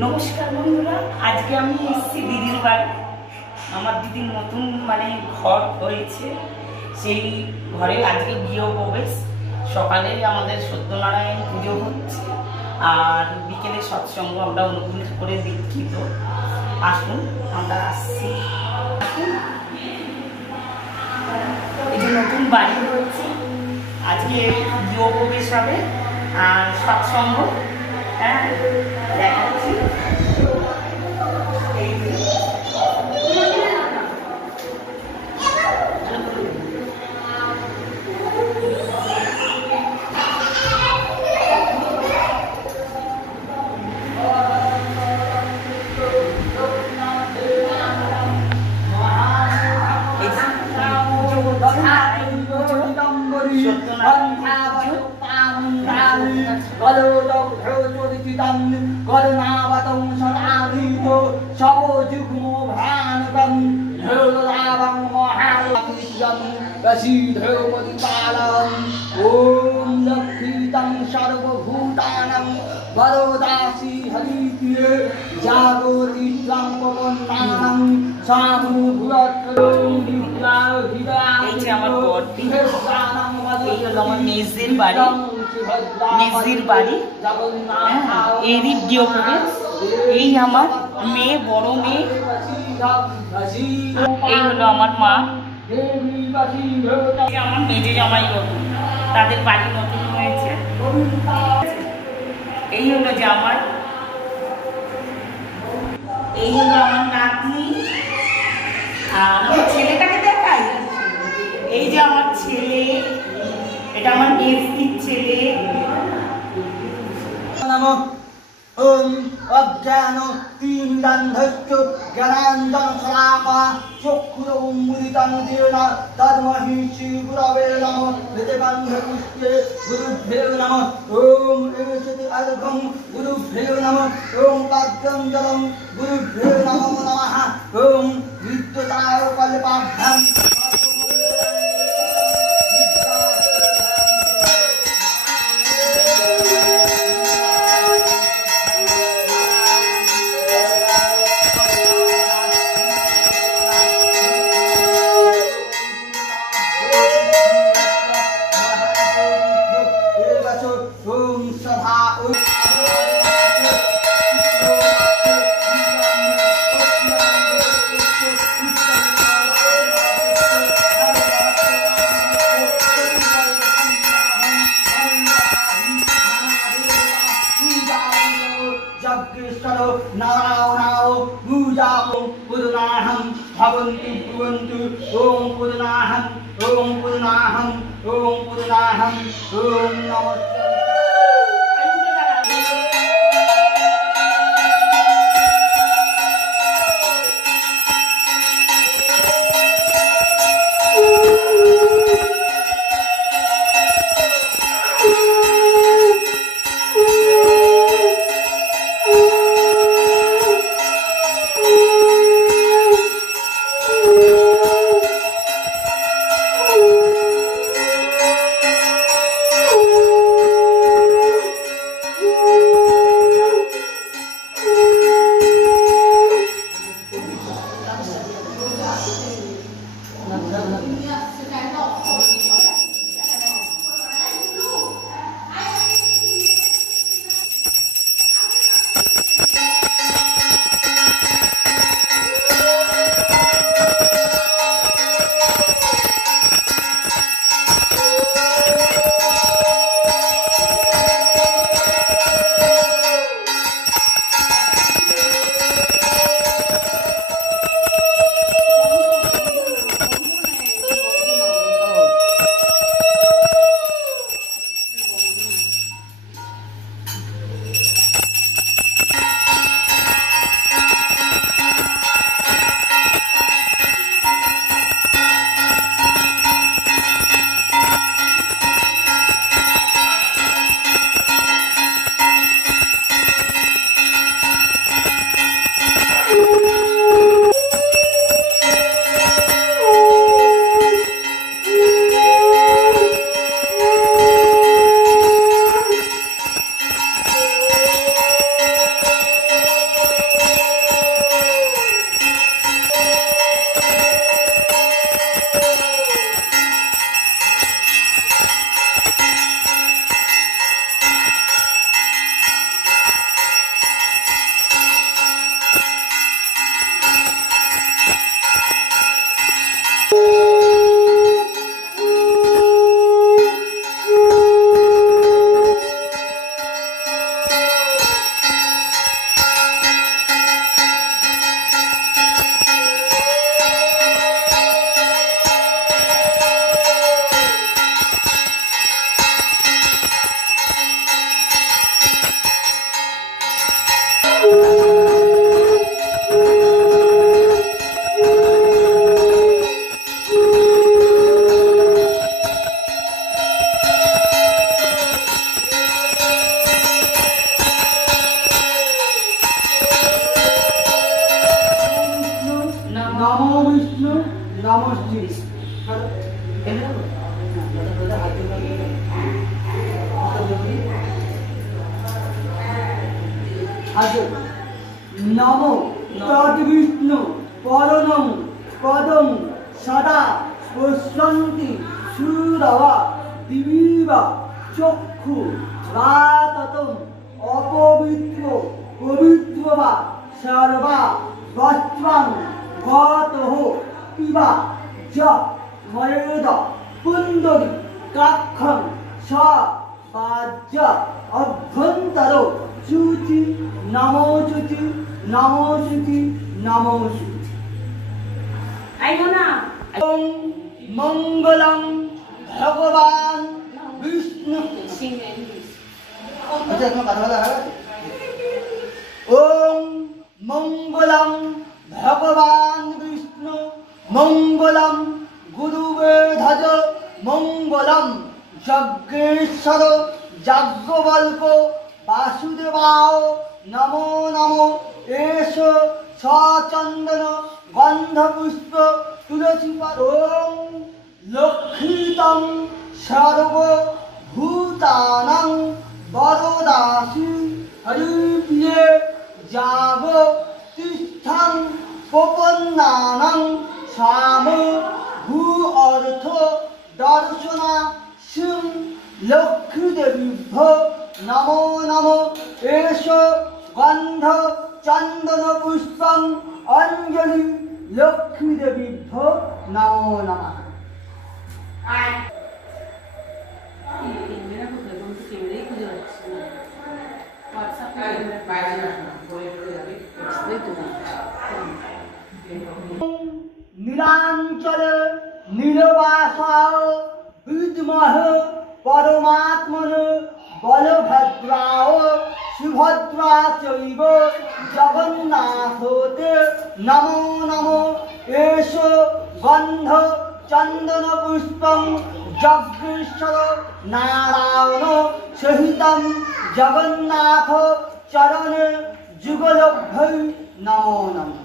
নমস্কার বন্ধুরা, আজকে আমি এসেছি দিদির বাড়ি। আমার দিদির নতুন ঘর হয়েছে, সেই ঘরে আজকে গৃহ প্রবেশ। সকালে আমাদের সত্যনারায়ণ পুজো হচ্ছে আর বিকেলে সৎসঙ্গ। আমরা অনুকূল করে দীক্ষিত। আসুন, আমরা আসছি। আসুন, এই যে নতুন বাড়ি হয়েছে, আজকে গৃহ প্রবেশ হবে আর সৎসঙ্গ। হ্যাঁ, দেখাচ্ছি। ओम लक्षितं सर्वभूतानां वरोदासी हरिप्रिये जागोति त्वं এই যে আমার বড়দি, এই হলো আমার মেজদির বাড়ি। মেজদির বাড়ি, এরই গৃহপ্রবেশ। এই আমার মেয়ে, বড় মেয়ে। এই হলো আমার মা। আমার মেজে জামাই নতুন, তাদের বাড়ি নতুন হয়েছে। এই হলো জামাই, এই হলো আমার নাতনি। আর আমার ছেলেটাকে দেখাই, এই যে আমার ছেলে, এটা আমার মেজদির ছেলে। ओम अज्ञान तीमिरान्धस्य ज्ञानाञ्जनशलाका चक्षुरुन्मीलितं येन तस्मै श्रीगुरवे नमः। ऋतगन्धपुष्पे गुरुभ्यो नमः। ओम एषति अर्घं गुरुभ्यो नमः। ओम पाद्यं जलं गुरुभ्यो नमो नमः। ओम विद्युताय कल्पाभ्यां भवन्तु भवन्तु। ओम पूर्णाहं ओम पूर्णाहं ओम पूर्णाहं ओम नमः। নমো বিষ্ণু নমো শ্রী নমো তদ্বিষ্ণু পরমং পদং সদা পশ্যন্তি সুরবা দিবিবা চক্ষু রাততম অপবিত্র পবিত্র বা সর্বা বস্ত্রং গতঃ পিবা য ময়েদ পুন্দরি কাক্ষং স বাজ্য অভ্যন্তর শুচি নমো শুচি নমো শুচি নমো শুচি। ওং মঙ্গলং ভগবান বিষ্ণু। আচ্ছা এখন কথা বলা হবে। ওং মঙ্গলং ভগবান বিষ্ণু মঙ্গলম গুরুবেধজ মঙ্গলম যজ্ঞেশ্বর যাজ্ঞবল্ক বাসুদেবায় নমো নমো। এষ সচন্দন গন্ধপুষ্প তুলসী ওং লক্ষিতং সর্বভূতানাং বরদাসি হরিপ্রিয়ে যাব তিষ্ঠাং প্রপন্নানাং সাম ভূ অর্থ দর্শনা সিং লক্ষ্মীদেবীভ্য নমো নমো। এষ গন্ধ চন্দন পুষ্পং অঞ্জলি লক্ষ্মীদেবীভ্য নমো নমঃ। নীলাঞ্চল নীলবাসায় বিদ্মহে পরমাত্মনে বলভদ্রায় সুভদ্রা চৈব জগন্নাথতে নমো নমো। এষ গন্ধ চন্দন পুষ্পং যজ্ঞেশ্বর নারায়ণ সহিতং জগন্নাথ চরণে যুগলভ্যৈ নমো নমঃ।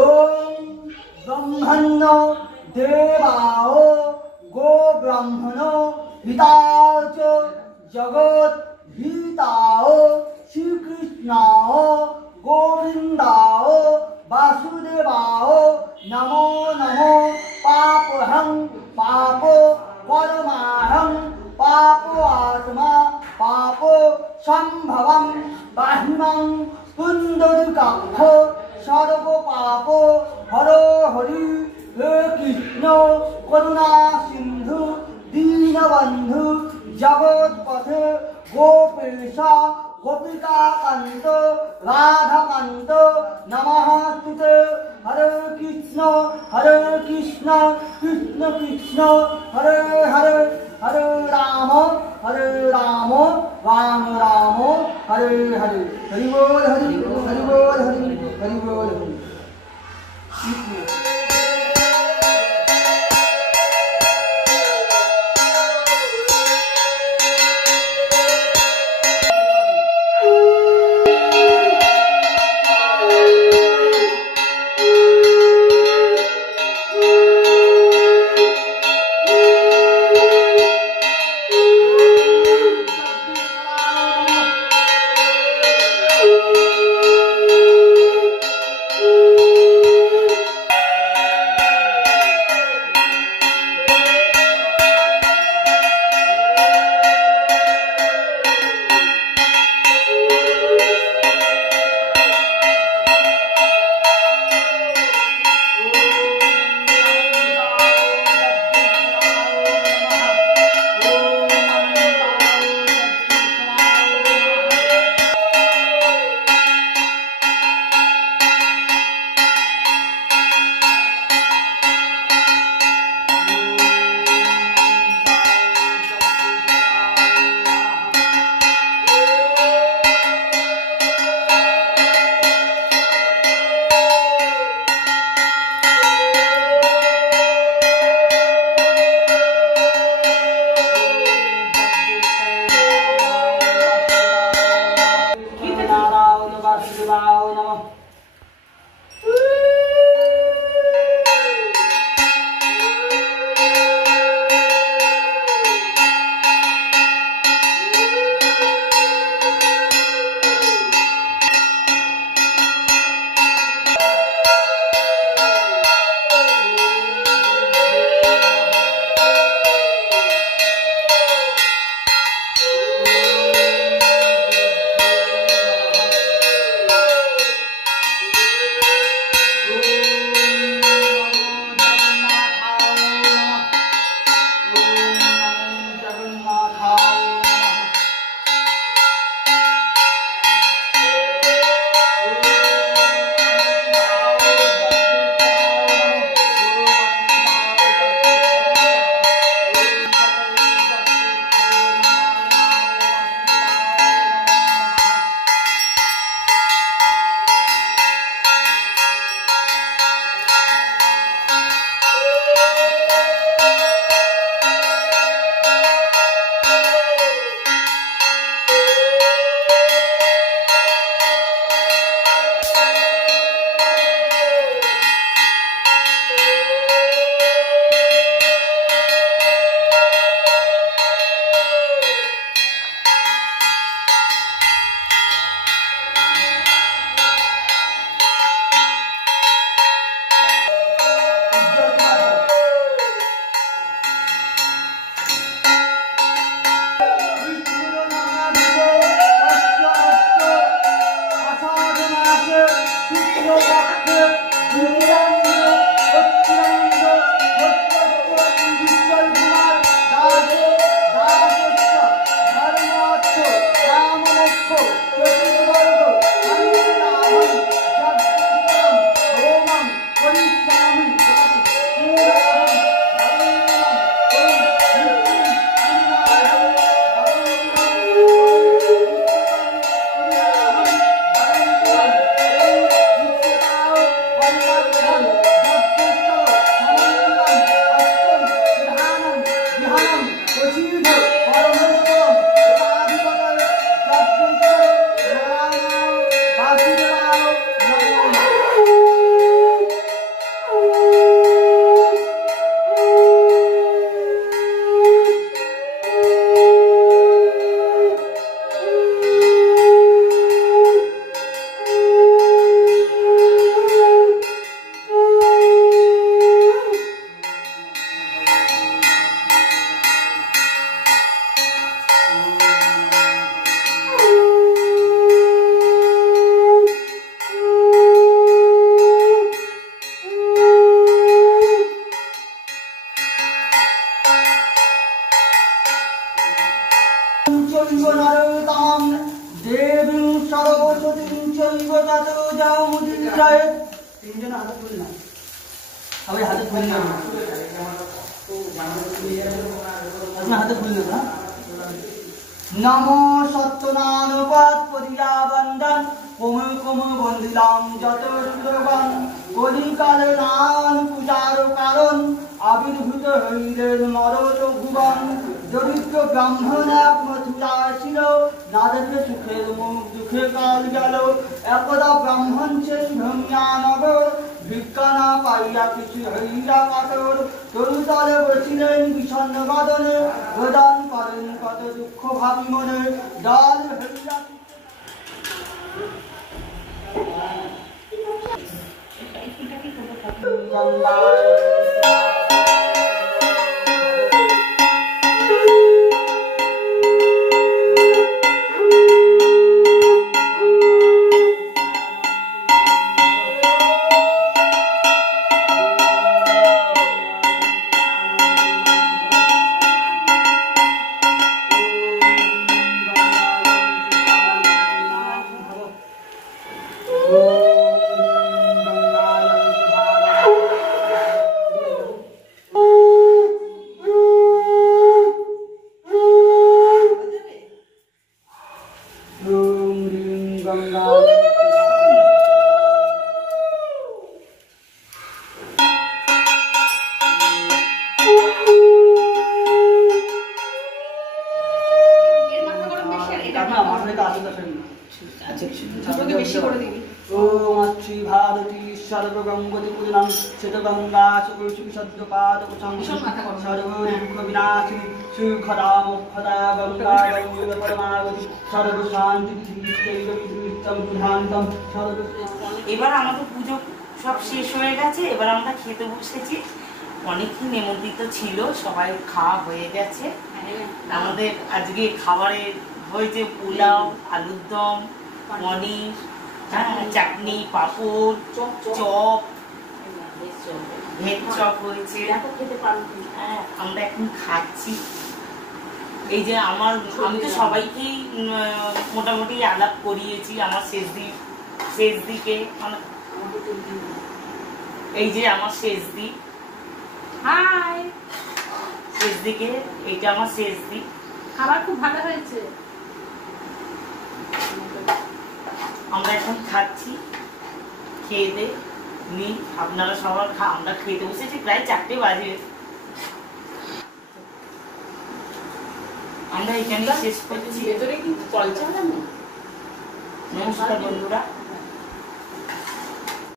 ওং ব্রহ্মণ্য দেবায় গো ব্রাহ্মণ হিতায় চ জগৎ হিতায় শ্রীকৃষ্ণায় গোবিন্দায় বাসুদেবায় নমো নমো। পাপহং পাপ পরমাহং পাপ আত্মা পাপ সম্ভবং বাহিমং পুণ্ডরিকাক্ষ সর্ব পাপ হর হরি। হে কৃষ্ণ করুণা সিন্ধু দীনবন্ধু জগৎপথে গোপেশ গোপিকা কান্ত রাধাকান্ত নমঃ তুতে। হরে কৃষ্ণ কৃষ্ণ কৃষ্ণ হরে হরে হরে রাম রাম রাম হরে হরে। হরি বল হরি হরি বল হরি হরি বল হরি। বাসুদেবায় নমঃ। नमो सत्यनारायण बंदन कोमल कोमल बंदिलाम যত সুরবান কলিকাল নাম পূজার কারণ আবির্ভূত হইলেন মরত ভুবন দরিদ্র ব্রাহ্মণ এক মথুরা ছিল না দেখে সুখের মুখ দুঃখে কাল গেল একদা ব্রাহ্মণ সেই ভ্রমিয়া নগর ভিক্ষা না পাইয়া কিছু হইয়া কাতর তরুতলে বসিলেন বিষণ্ণ বাদনে প্রদান করেন কত দুঃখ ভাবি মনে ডাল হইয়া আচ্ছা ছোটকে বেশি করে দিবি। ওম শ্রী ভারতী সর্বগঙ্গতি পূজনং শতগঙ্গা সুকুশি সদ্যপাদকুশং সর্বদুঃখ বিনাশিনী সুখদা মুখদা গঙ্গা গঙ্গা পরমাগতি সর্বশান্তি বুধান্তম সর্ব। এবার আমাদের পুজো সব শেষ হয়ে গেছে, এবার আমরা খেতে বসেছি। অনেকক্ষণ নিমন্ত্রিত ছিল, সবাই খাওয়া হয়ে গেছে। আমাদের আজকে খাবারে হয়েছে পোলাও, আলুর দম, পনির, চাটনি, পাঁপড়, চপ, ভেজ চপ হয়েছে। হ্যাঁ, আমরা এখন খাচ্ছি। এই যে আমি তো সবাইকেই মোটামুটি আলাপ করিয়েছি আমার শেষ দিকে মানে এই যে আমার শেষ দিক, হাই, শেষ দিকে এইটা আমার শেষ দিক। খাবার খুব ভালো হয়েছে। আমরা এখন খাচ্ছি, খেয়ে দে নি আপনারা সবার আমরা খেতে বসেছি প্রায় 4টে বাজে। আমরা এখানে শেষ করছি। ভেতরে কিন্তু কল চালানো। নমস্কার বন্ধুরা।